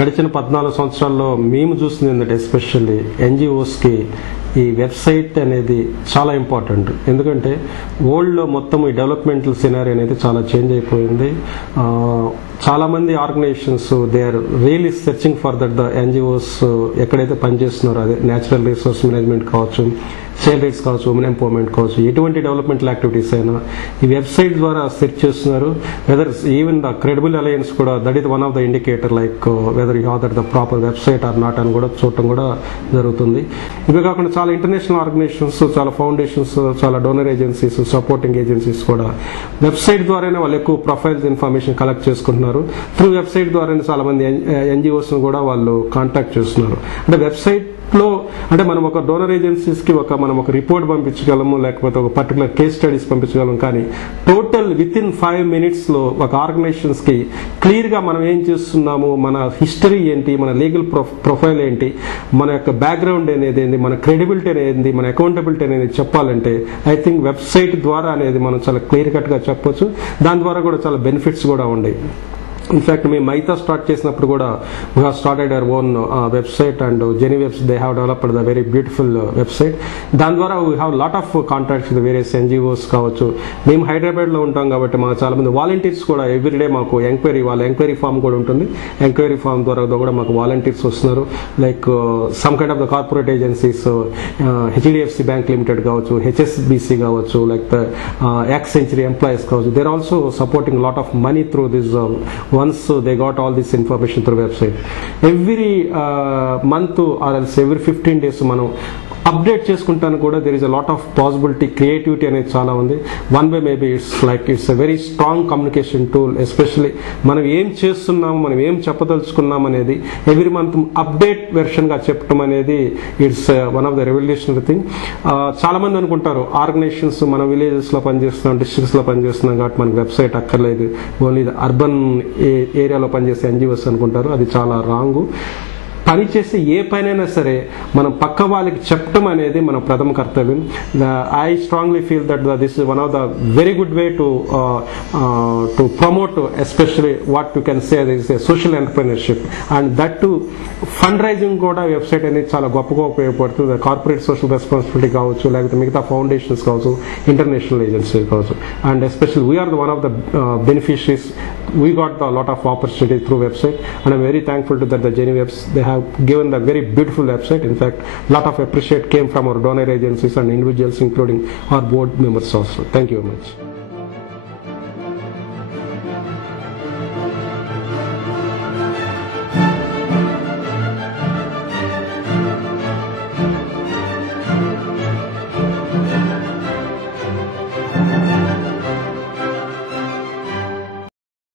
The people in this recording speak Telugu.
గడిచిన 14 సంవత్సరాల్లో మేము చూస్తుంది ఏంటంటే ఎస్పెషల్లీ ఎన్జిఓస్కి ఈ వెబ్సైట్ అనేది చాలా ఇంపార్టెంట్. ఎందుకంటే వరల్డ్లో మొత్తం ఈ డెవలప్మెంటల్ సినారీ అనేది చాలా చేంజ్ అయిపోయింది. చాలామంది organisations they are really searching for that the NGOs ఎక్కడైతే పనిచేస్తున్నారో అదే న్యాచురల్ రిసోర్స్ మేనేజ్మెంట్ కావచ్చు, చైల్డ్ రైట్స్ కావచ్చు, ఉమెన్ ఎంపవర్మెంట్ కావచ్చు, ఎటువంటి డెవలప్మెంటల్ యాక్టివిటీస్ అయినా ఈ వెబ్సైట్ ద్వారా సెర్చ్ చేస్తున్నారు. Whether even the credible alliance కూడా that is one of the indicator like whether you have that the proper website or not అని కూడా చూడటం కూడా జరుగుతుంది. ఇవే కాకుండా చాలా ఇంటర్నేషనల్ ఆర్గనైజేషన్స్, చాలా ఫౌండేషన్స్, చాలా డోనర్ ఏజెన్సీస్, సపోర్టింగ్ ఏజెన్సీస్ కూడా వెబ్సైట్ ద్వారానే వాళ్ళు ఎక్కువ ప్రొఫైల్స్ ఇన్ఫర్మేషన్ కలెక్ట్ చేసుకుంటున్నారు. త్రూ వెబ్సైట్ ద్వారానే చాలా మంది ఎన్జిఓస్ కూడా వాళ్ళు కాంటాక్ట్ చేస్తున్నారు. అంటే వెబ్సైట్ లో అంటే మనం ఒక డోనర్ ఏజెన్సీస్ కి మనం ఒక రిపోర్ట్ పంపించగలము, లేకపోతే ఒక పర్టికులర్ కేస్ స్టడీస్ పంపించగలము. కానీ టోటల్ విత్ ఇన్ 5 minutes లో ఒక ఆర్గనైజేషన్స్ కి క్లియర్ గా మనం ఏం చేస్తున్నాము, మన హిస్టరీ ఏంటి, మన లీగల్ ప్రొఫైల్ ఏంటి, మన యొక్క బ్యాక్గ్రౌండ్ అనేది ఏంటి, మన క్రెడిబిలిటీ అనేది, మన అకౌంటబిలిటీ అనేది చెప్పాలంటే ఐ థింక్ వెబ్సైట్ ద్వారా అనేది మనం చాలా క్లియర్ కట్ గా చెప్పొచ్చు. దాని ద్వారా కూడా చాలా బెనిఫిట్స్ కూడా ఉన్నాయి. ఇన్ఫాక్ట్ మేము మైతా స్టార్ట్ చేసినప్పుడు కూడా we have started our own website and Genie Webs they have developed the very beautiful website. దాని ద్వారా we have lot of contacts with various NGOs కావచ్చు. మేము హైదరాబాద్లో ఉంటాం కాబట్టి మాకు చాలా మంది వాలంటీర్స్ కూడా ఎవ్రీడే మాకు వాళ్ళ ఎంక్వైరీ ఫామ్ కూడా ఉంటుంది. ఎంక్వైరీ ఫామ్ ద్వారా కూడా మాకు వాలంటీర్స్ వస్తున్నారు. Like some kind of the corporate agencies, HDFC bank limited కావచ్చు, హెచ్ఎస్బిసి కావచ్చు, లైక్ యాక్స్ సెంచరీ ఎంప్లాయీస్ కావచ్చు. They are also supporting lot of money through this once they got all this information through website. Every month or else every 15 days మనం అప్డేట్ చేసుకుంటాను కూడా there is a lot of possibility, creativity అనేది చాలా ఉంది. One way maybe it's a very strong communication tool. Especially మనం ఏం చేస్తున్నాము, మనం ఏం చెప్పదలుచుకున్నాం అనేది ఎవ్రీ మంత్ అప్డేట్ వెర్షన్గా చెప్పడం అనేది it's one of the revolutionary thing. చాలా మంది అనుకుంటారు ఆర్గనైజేషన్స్ మన విలేజెస్లో పనిచేస్తున్నాం, డిస్ట్రిక్ట్స్లో పనిచేస్తున్నాం కాబట్టి మనకు వెబ్సైట్ అక్కర్లేదు, ఓన్లీ అర్బన్ ఏరియాలో పనిచేసే ఎన్జిఓస్ అనుకుంటారు. అది చాలా రాంగు. పనిచేసే ఏ పనైనా సరే మనం పక్క వాళ్ళకి చెప్పడం అనేది మన ప్రథమ కర్తవ్యం. I strongly feel that this is one of the very good way to promote especially what you can say this social entrepreneurship and that to fund raising కూడా వెబ్సైట్ అనేది చాలా గొప్పగా ఉపయోగపడుతుంది. కార్పొరేట్ సోషల్ రెస్పాన్సిబిలిటీ కావచ్చు, లేకపోతే మిగతా ఫౌండేషన్స్ కావచ్చు, ఇంటర్నేషనల్ ఏజెన్సీస్ కావచ్చు. And especially we are the one of the beneficiaries. We got a lot of opportunity through website and I'm very thankful to that the Geni Webs, they have given the very beautiful website. In fact, lot of appreciate came from our donor agencies and individuals including our board members also. Thank you very much.